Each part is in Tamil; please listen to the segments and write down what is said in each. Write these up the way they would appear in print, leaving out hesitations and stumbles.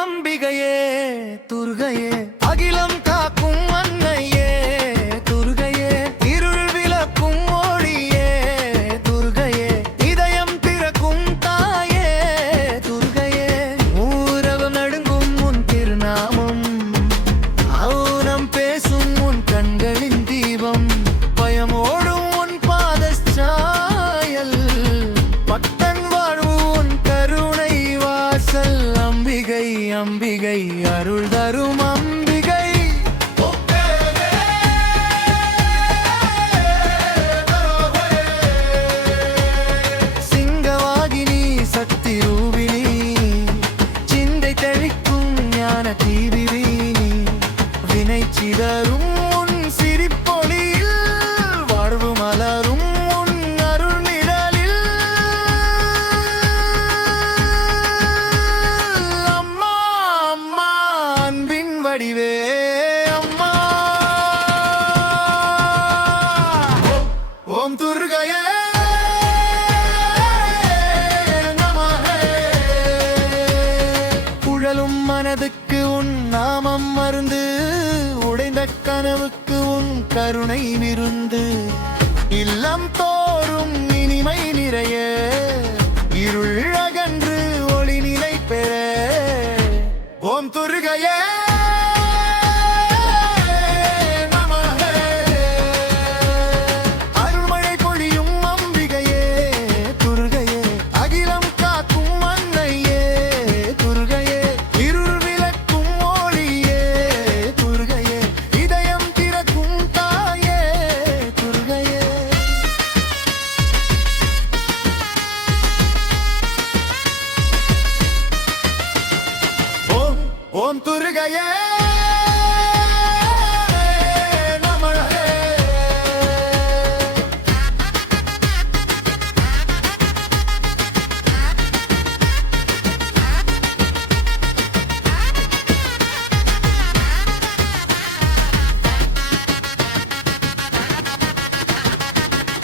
அம்பிகையே துர்கையே அகிலம் காக்கும் அன்னையே துர்கையே இருள் விளக்கும் ஒளியே துர்கையே இதயம் திறக்கும் தாயே துர்கையே ஊரகம் நடுங்கும் உன் திருநாமம் மௌனம் பேசும் உன் கண்களின் தீபம் பயமோடும் உன் பாதச்சாயல் பக்தன் வாழ்வு உன் கருணை வாசல் அம்பிகை அம்பிகை அருள் தரும் அம்பிகை சிங்கவாகினி சக்தி ரூபிணி சிந்தை தெளிக்கும் ஞான தீபினி வினை சிதரும் உன் சிரிப்பொலியில் வாழ்வு மலரும் வடிவே அம்மா ஓம் துர்கையே நமஹே உழலும் மனதுக்கு உன் நாமம் மருந்து உடைந்த கனவுக்கு உன் கருணை விருந்து இல்லம் தோறும் இனிமை நிறைய இருள் அகன்று ஒளி நிலை பெற ஓம் துர்கையே ஓம் துர்கையே நமஹே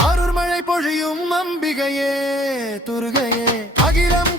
அருள்மழை பொழியும் அம்பிகையே துர்கையே அகிலம்